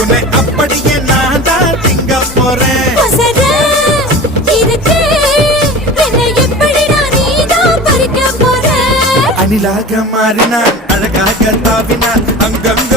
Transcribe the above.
உன்னை அப்படியே நான் தான் திங்க போறேன். அணிலாக மாறினான், அழகாக தாவினான், அங்கங்க